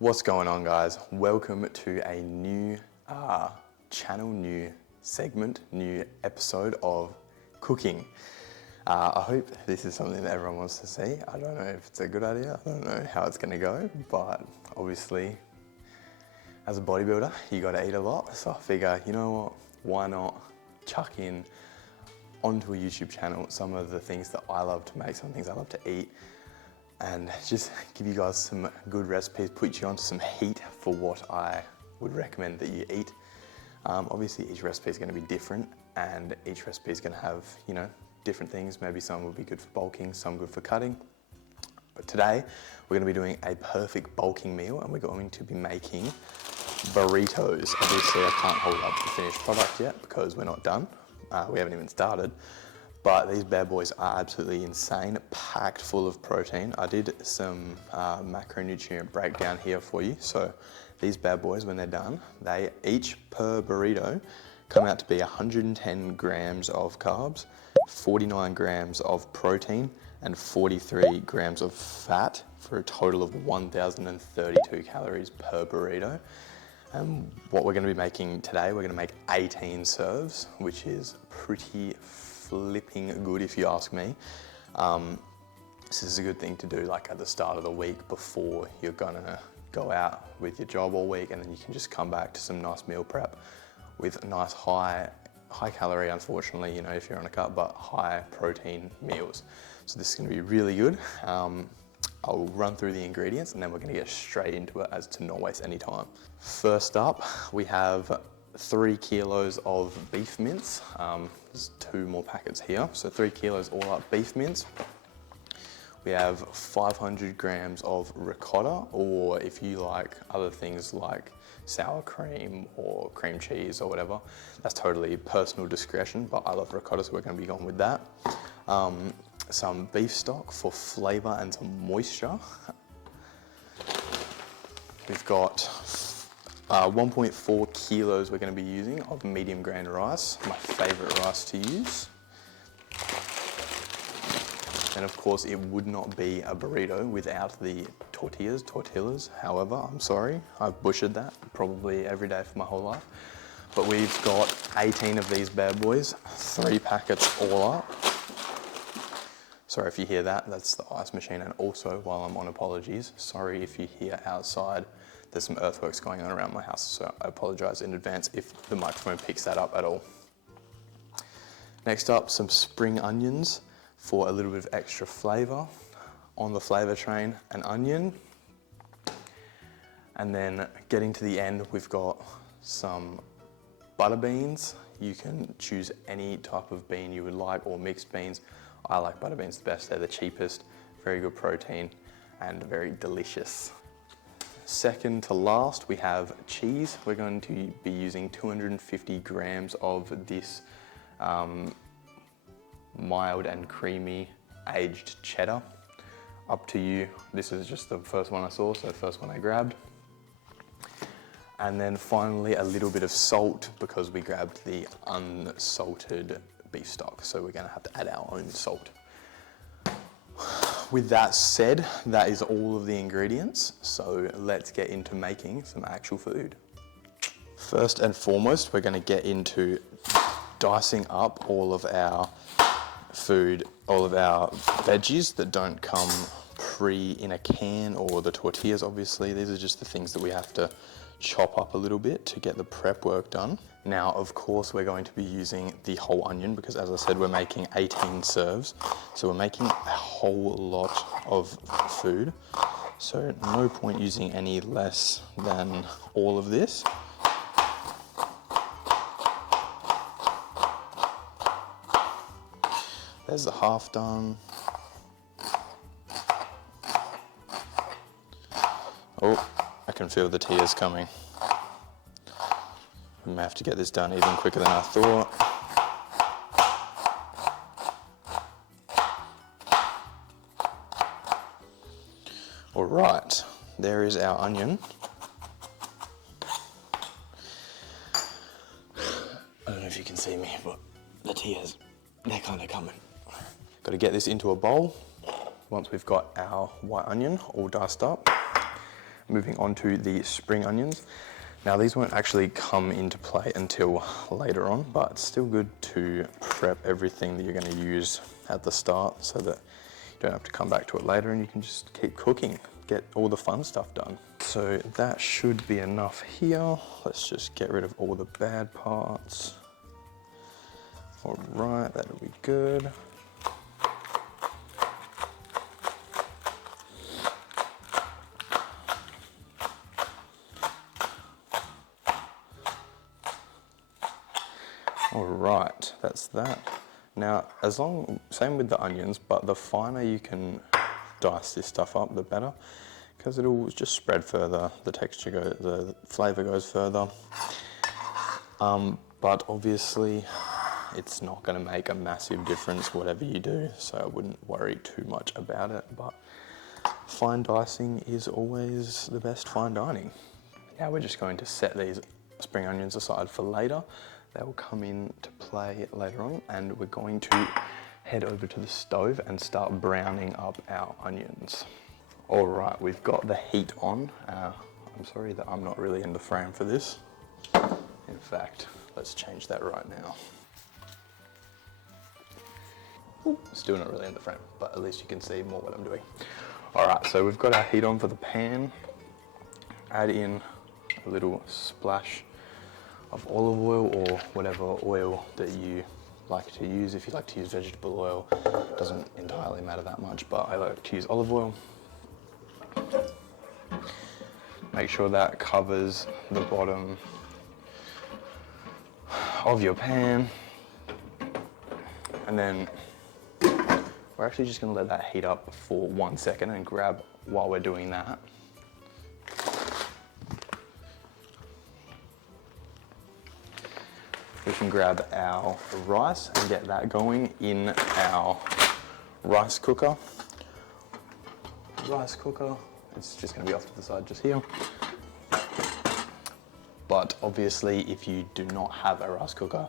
What's going on, guys? Welcome to a new channel, new segment, new episode of cooking. I hope this is something that everyone wants to see. I don't know if it's a good idea. I don't know how it's going to go, but obviously as a bodybuilder, you got to eat a lot. So I figure, you know what, why not chuck in onto a YouTube channel some of the things that I love to make, some things I love to eat, and just give you guys some good recipes, put you onto some heat for what I would recommend that you eat. Obviously each recipe is going to be different, and each recipe is going to have, you know, different things. Maybe some will be good for bulking, some good for cutting. But today we're going to be doing a perfect bulking meal, and we're going to be making burritos. Obviously I can't hold up the finished product yet because we're not done. We haven't even started. But these bad boys are absolutely insane, packed full of protein. I did some macronutrient breakdown here for you. So these bad boys, when they're done, they each per burrito come out to be 110 grams of carbs, 49 grams of protein, and 43 grams of fat, for a total of 1,032 calories per burrito. And what we're going to be making today, we're going to make 18 serves, which is pretty flipping good if you ask me. This is a good thing to do like at the start of the week before you're gonna go out with your job all week, and then you can just come back to some nice meal prep with nice high calorie, unfortunately, you know, if you're on a cut, but high protein meals. So this is gonna be really good. I'll run through the ingredients and then we're gonna get straight into it as to not waste any time. First up, we have 3 kilos of beef mince. There's 2 more packets here, so 3 kilos all up beef mince. We have 500 grams of ricotta, or if you like other things like sour cream or cream cheese or whatever, that's totally personal discretion, but I love ricotta, so we're going to be going with that. Some beef stock for flavor and some moisture. We've got 1.4 kilos we're going to be using of medium grain rice, my favorite rice to use. And of course it would not be a burrito without the tortillas, however, I'm sorry, I've butchered that probably every day for my whole life. But we've got 18 of these bad boys, 3 packets all up. Sorry if you hear that, that's the ice machine. And also, while I'm on apologies, sorry if you hear outside, there's some earthworks going on around my house, so I apologize in advance if the microphone picks that up at all. Next up, some spring onions for a little bit of extra flavor. On the flavor train, an onion. And then getting to the end, we've got some butter beans. You can choose any type of bean you would like, or mixed beans. I like butter beans the best, they're the cheapest, very good protein and very delicious. Second to last, we have cheese. We're going to be using 250 grams of this mild and creamy aged cheddar. Up to you. This is just the first one I saw, so the first one I grabbed. And then finally a little bit of salt, because we grabbed the unsalted beef stock, so we're gonna have to add our own salt. With that said, that is all of the ingredients, so let's get into making some actual food. First and foremost, we're gonna get into dicing up all of our food, all of our veggies that don't come in a can, or the tortillas obviously. These are just the things that we have to chop up a little bit to get the prep work done. Now, of course, we're going to be using the whole onion because, as I said, we're making 18 serves. So we're making a whole lot of food. So no point using any less than all of this. There's the half done. Oh, I can feel the tears coming. We may have to get this done even quicker than I thought. All right, there is our onion. I don't know if you can see me, but the tears, they're kind of coming. Got to get this into a bowl. Once we've got our white onion all diced up, moving on to the spring onions. Now these won't actually come into play until later on, but it's still good to prep everything that you're going to use at the start so that you don't have to come back to it later and you can just keep cooking, get all the fun stuff done. So that should be enough here. Let's just get rid of all the bad parts. All right, that'll be good. All right, that's that. Now, same with the onions, but the finer you can dice this stuff up, the better, because it'll just spread further, the flavor goes further. But obviously, it's not gonna make a massive difference whatever you do, so I wouldn't worry too much about it, but fine dicing is always the best fine dining. Now we're just going to set these spring onions aside for later. They will come into play later on, and we're going to head over to the stove and start browning up our onions. All right, we've got the heat on. I'm sorry that I'm not really in the frame for this. In fact, let's change that right now. Ooh, still not really in the frame, but at least you can see more what I'm doing. All right, so we've got our heat on for the pan. Add in a little splash of olive oil or whatever oil that you like to use. If you like to use vegetable oil, doesn't entirely matter that much, but I like to use olive oil. Make sure that covers the bottom of your pan. And then we're actually just gonna let that heat up for 1 second and grab, while we're doing that, we can grab our rice and get that going in our rice cooker. It's just gonna be off to the side just here. But obviously, if you do not have a rice cooker,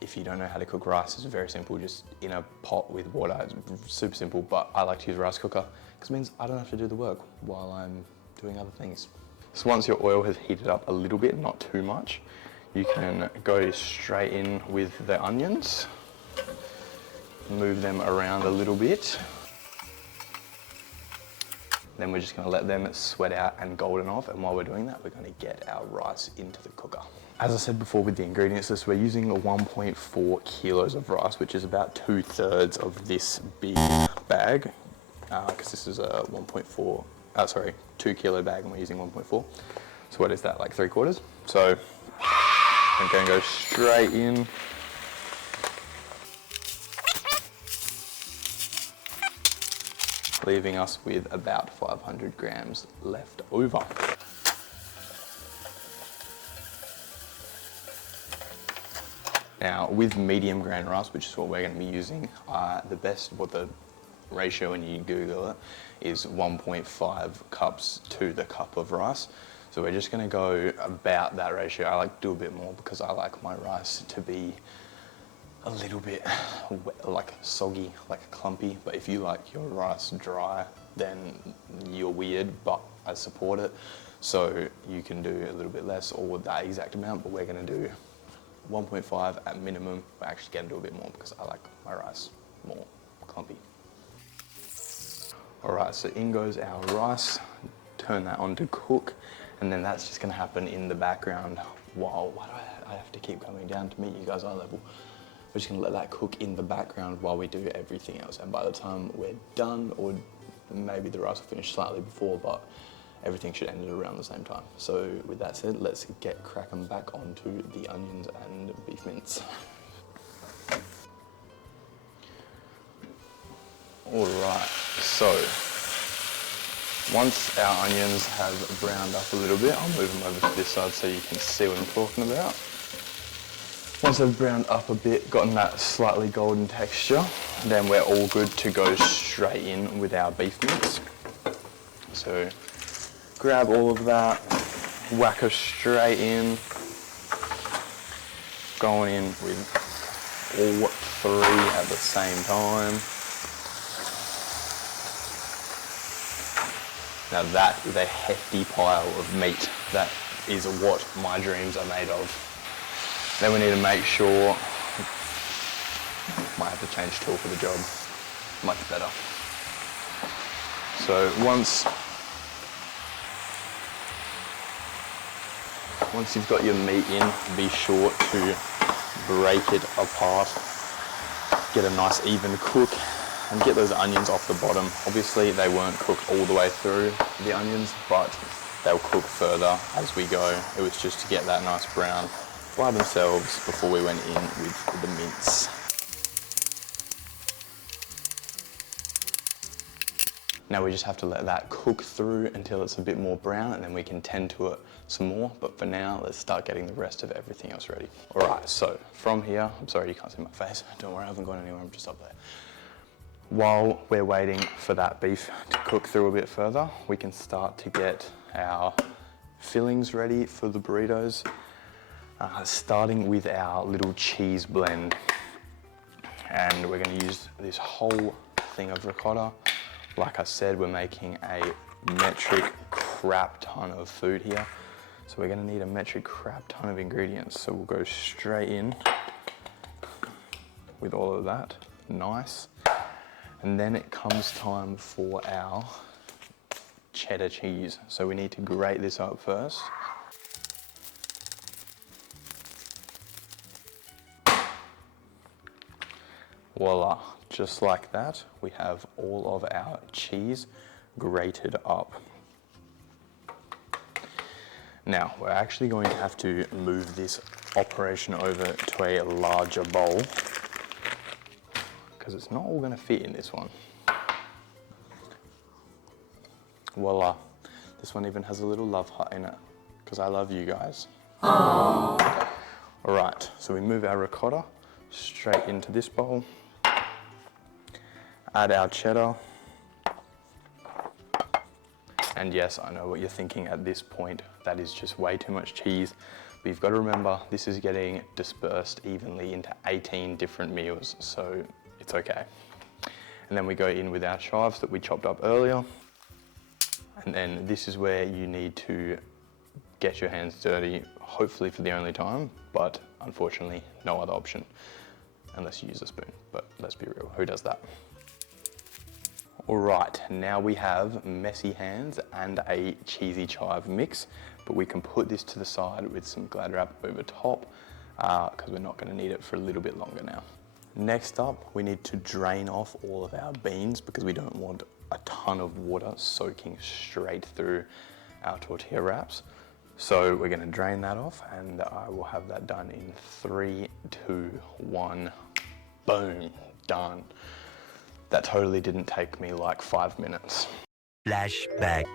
if you don't know how to cook rice, it's very simple, just in a pot with water. It's super simple, but I like to use a rice cooker because it means I don't have to do the work while I'm doing other things. So once your oil has heated up a little bit, not too much, you can go straight in with the onions, move them around a little bit. Then we're just gonna let them sweat out and golden off, and while we're doing that, we're gonna get our rice into the cooker. As I said before with the ingredients list, we're using 1.4 kilos of rice, which is about 2/3 of this big bag, because this is a 2 kilo bag and we're using 1.4. So what is that, like 3/4? So I'm gonna go straight in. Leaving us with about 500 grams left over. Now with medium grain rice, which is what we're gonna be using, the ratio when you Google it is 1.5 cups to the cup of rice. So we're just gonna go about that ratio. I like to do a bit more because I like my rice to be a little bit like soggy, like clumpy. But if you like your rice dry, then you're weird, but I support it. So you can do a little bit less or that exact amount, but we're gonna do 1.5 at minimum. We're actually gonna do a bit more because I like my rice more clumpy. All right, so in goes our rice. Turn that on to cook, and then that's just gonna happen in the background while, why do I have to keep coming down to meet you guys eye level? We're just gonna let that cook in the background while we do everything else. And by the time we're done, or maybe the rice will finish slightly before, but everything should end at around the same time. So with that said, let's get cracking back onto the onions and beef mince. All right, so once our onions have browned up a little bit, I'll move them over to this side so you can see what I'm talking about. Once they've browned up a bit, gotten that slightly golden texture, then we're all good to go straight in with our beef mince. So grab all of that, whack us straight in, going in with all three at the same time. Now that is a hefty pile of meat. That is what my dreams are made of. Then we need to make sure, might have to change tool for the job, much better. So once you've got your meat in, be sure to break it apart, get a nice even cook, and get those onions off the bottom. Obviously they weren't cooked all the way through, the onions, but they'll cook further as we go. It was just to get that nice brown by themselves before we went in with the mince. Now we just have to let that cook through until it's a bit more brown, and then we can tend to it some more. But for now, let's start getting the rest of everything else ready. All right, so from here, I'm sorry you can't see my face. Don't worry, I haven't gone anywhere, I'm just up there. While we're waiting for that beef to cook through a bit further, we can start to get our fillings ready for the burritos, starting with our little cheese blend. And we're gonna use this whole thing of ricotta. Like I said, we're making a metric crap ton of food here. So we're gonna need a metric crap ton of ingredients. So we'll go straight in with all of that, nice. And then it comes time for our cheddar cheese. So we need to grate this up first. Voila, just like that, we have all of our cheese grated up. Now, we're actually going to have to move this operation over to a larger bowl because it's not all going to fit in this one. Voila, this one even has a little love heart in it because I love you guys. Aww. All right, so we move our ricotta straight into this bowl. Add our cheddar. And yes, I know what you're thinking at this point. That is just way too much cheese. But you've got to remember, this is getting dispersed evenly into 18 different meals, so it's okay. And then we go in with our chives that we chopped up earlier. And then this is where you need to get your hands dirty, hopefully for the only time, but unfortunately, no other option, unless you use a spoon. But let's be real, who does that? All right, now we have messy hands and a cheesy chive mix, but we can put this to the side with some Glad wrap over top because we're not going to need it for a little bit longer now. Next up, we need to drain off all of our beans because we don't want a ton of water soaking straight through our tortilla wraps. So we're going to drain that off, and I will have that done in 3, 2, 1, boom, done. That totally didn't take me like 5 minutes. Flashback.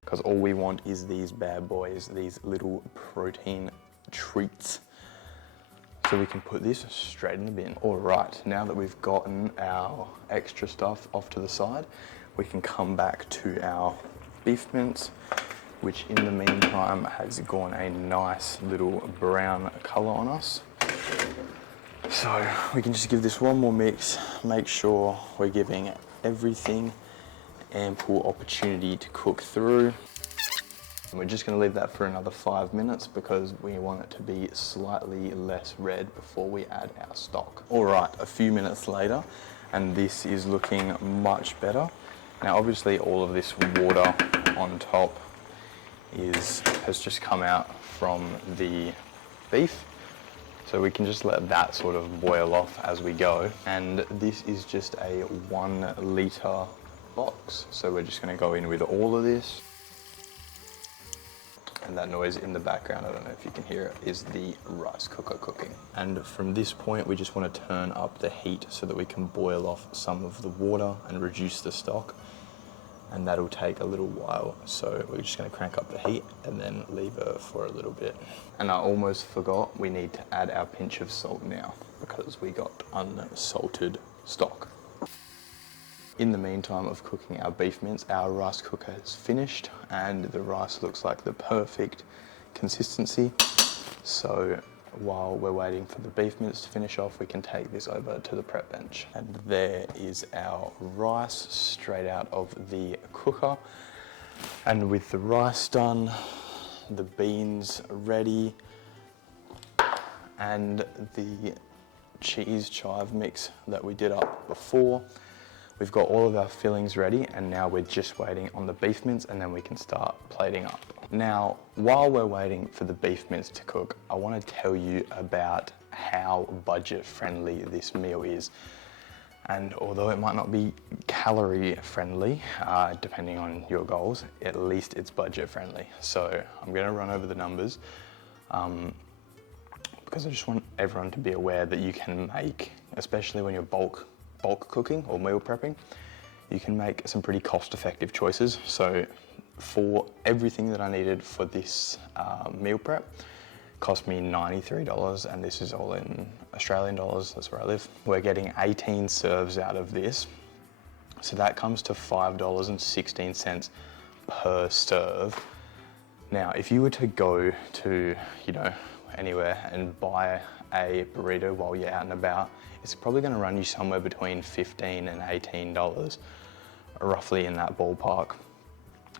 Because all we want is these bad boys, these little protein treats. So we can put this straight in the bin. All right, now that we've gotten our extra stuff off to the side, we can come back to our beef mince, which in the meantime has gone a nice little brown color on us. So we can just give this one more mix, make sure we're giving everything ample opportunity to cook through. And we're just going to leave that for another 5 minutes because we want it to be slightly less red before we add our stock. All right, a few minutes later, and this is looking much better. Now obviously all of this water on top has just come out from the beef. So we can just let that sort of boil off as we go. And this is just a 1 litre box. So we're just gonna go in with all of this. And that noise in the background, I don't know if you can hear it, is the rice cooker cooking. And from this point, we just want to turn up the heat so that we can boil off some of the water and reduce the stock. And that'll take a little while. So we're just going to crank up the heat and then leave it for a little bit. And I almost forgot, we need to add our pinch of salt now because we got unsalted stock. In the meantime of cooking our beef mince, our rice cooker is finished and the rice looks like the perfect consistency. So while we're waiting for the beef mince to finish off, we can take this over to the prep bench. And there is our rice straight out of the cooker. And with the rice done, the beans ready, and the cheese chive mix that we did up before, we've got all of our fillings ready, and now we're just waiting on the beef mince, and then we can start plating up. Now, while we're waiting for the beef mince to cook, I want to tell you about how budget friendly this meal is. And although it might not be calorie friendly, depending on your goals, at least it's budget friendly. So I'm going to run over the numbers because I just want everyone to be aware that you can make, especially when you're bulk cooking or meal prepping, you can make some pretty cost-effective choices. So for everything that I needed for this meal prep, cost me $93, and this is all in Australian dollars, that's where I live. We're getting 18 serves out of this, so that comes to $5.16 per serve. Now, if you were to go to, anywhere and buy a burrito while you're out and about, it's probably going to run you somewhere between $15 and $18, roughly in that ballpark.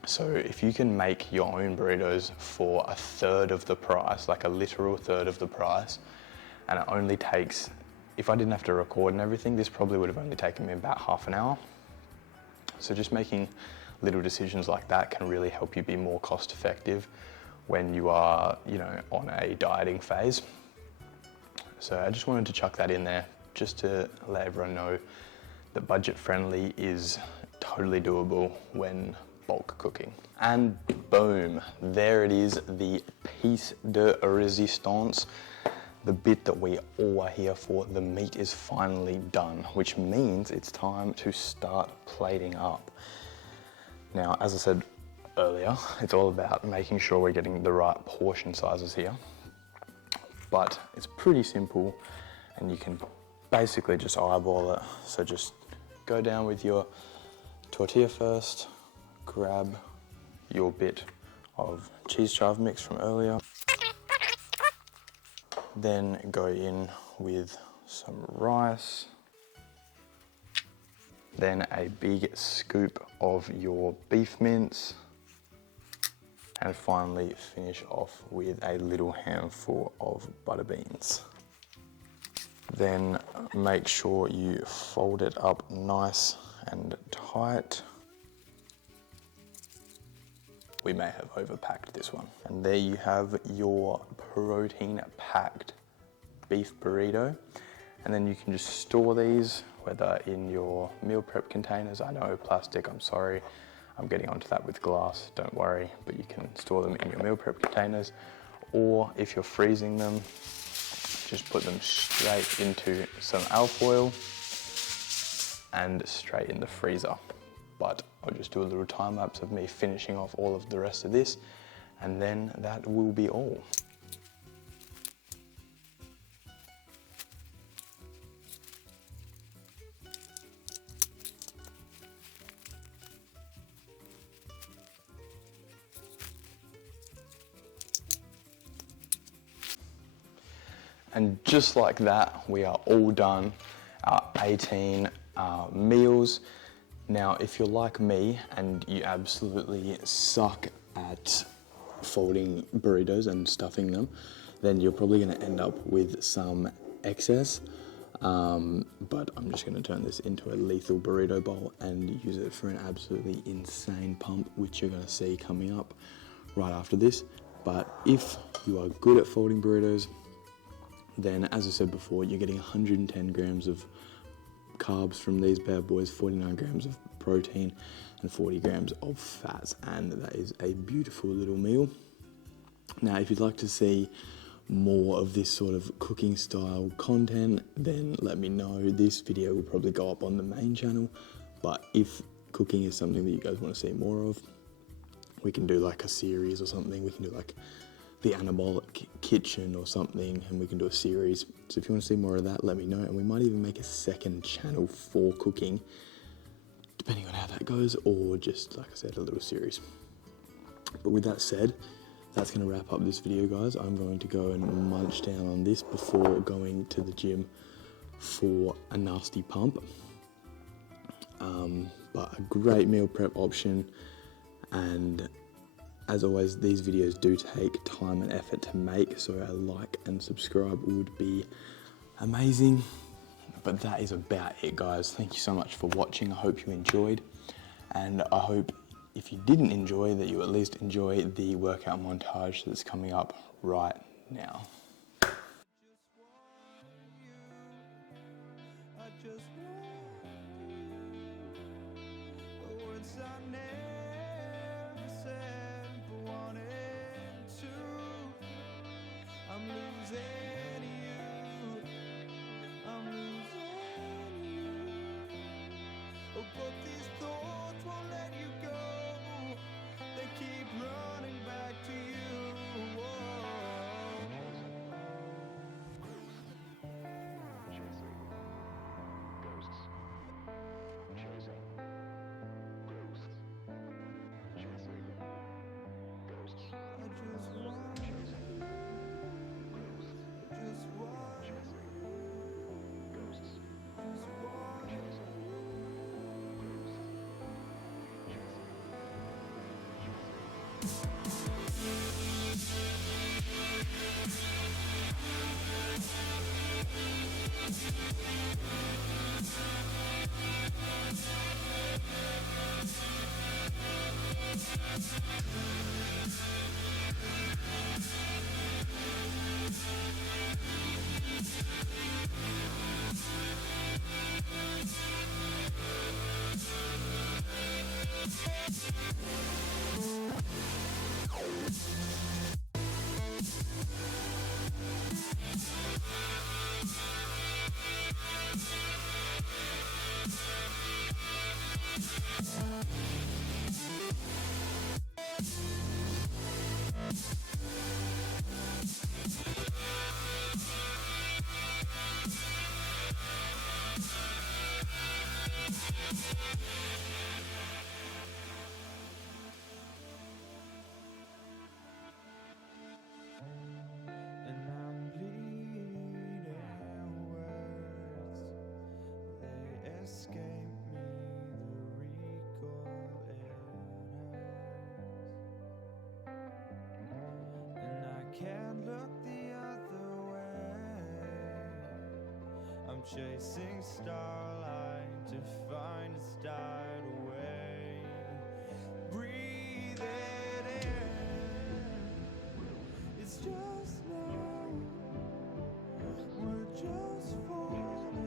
So if you can make your own burritos for a third of the price, like a literal third of the price, and it only takes, if I didn't have to record and everything, this probably would have only taken me about half an hour. So just making little decisions like that can really help you be more cost effective when you are, on a dieting phase. So I just wanted to chuck that in there just to let everyone know that budget friendly is totally doable when bulk cooking. And boom, there it is, the piece de resistance, the bit that we all are here for. The meat is finally done, which means it's time to start plating up. Now, as I said earlier, it's all about making sure we're getting the right portion sizes here, but it's pretty simple and you can basically just eyeball it. So just go down with your tortilla first, grab your bit of cheese chive mix from earlier, then go in with some rice, then a big scoop of your beef mince, and finally finish off with a little handful of butter beans. Then make sure you fold it up nice and tight. We may have overpacked this one. And there you have your protein-packed beef burrito. And then you can just store these, whether in your meal prep containers. I know plastic, I'm sorry. I'm getting onto that with glass, don't worry, but you can store them in your meal prep containers. Or if you're freezing them, just put them straight into some alfoil and straight in the freezer. But I'll just do a little time lapse of me finishing off all of the rest of this, and then that will be all. And just like that, we are all done, our 18 meals. Now, if you're like me and you absolutely suck at folding burritos and stuffing them, then you're probably gonna end up with some excess. But I'm just gonna turn this into a lethal burrito bowl and use it for an absolutely insane pump, which you're gonna see coming up right after this. But if you are good at folding burritos, then as I said before, you're getting 110 grams of carbs from these bad boys, 49 grams of protein and 40 grams of fats, and that is a beautiful little meal. Now, if you'd like to see more of this sort of cooking style content, then let me know. This video will probably go up on the main channel, but if cooking is something that you guys want to see more of, we can do like a series or something. We can do like the Anabolic Kitchen or something, and we can do a series. So if you want to see more of that, let me know, and we might even make a second channel for cooking, depending on how that goes, or just, like I said, a little series. But with that said, that's going to wrap up this video, guys. I'm going to go and munch down on this before going to the gym for a nasty pump. But a great meal prep option, and as always, these videos do take time and effort to make, so a like and subscribe would be amazing. But that is about it, guys. Thank you so much for watching. I hope you enjoyed, and I hope if you didn't enjoy that you at least enjoy the workout montage that's coming up right now. But these thoughts won't let you go. They keep running back to you. Chasing ghosts. Chasing ghosts. Chasing ghosts. I just want. Chasing ghosts. I just want. Chasing ghosts. Just want. Chasing. Can't look the other way. I'm chasing starlight to find a start away. Breathe it in. It's just now. We're just falling,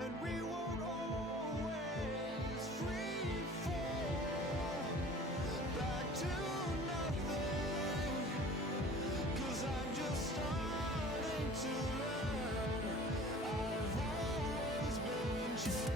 and we won't always free fall back to nothing. 'Cause I'm just starting to learn. I've always been chasing.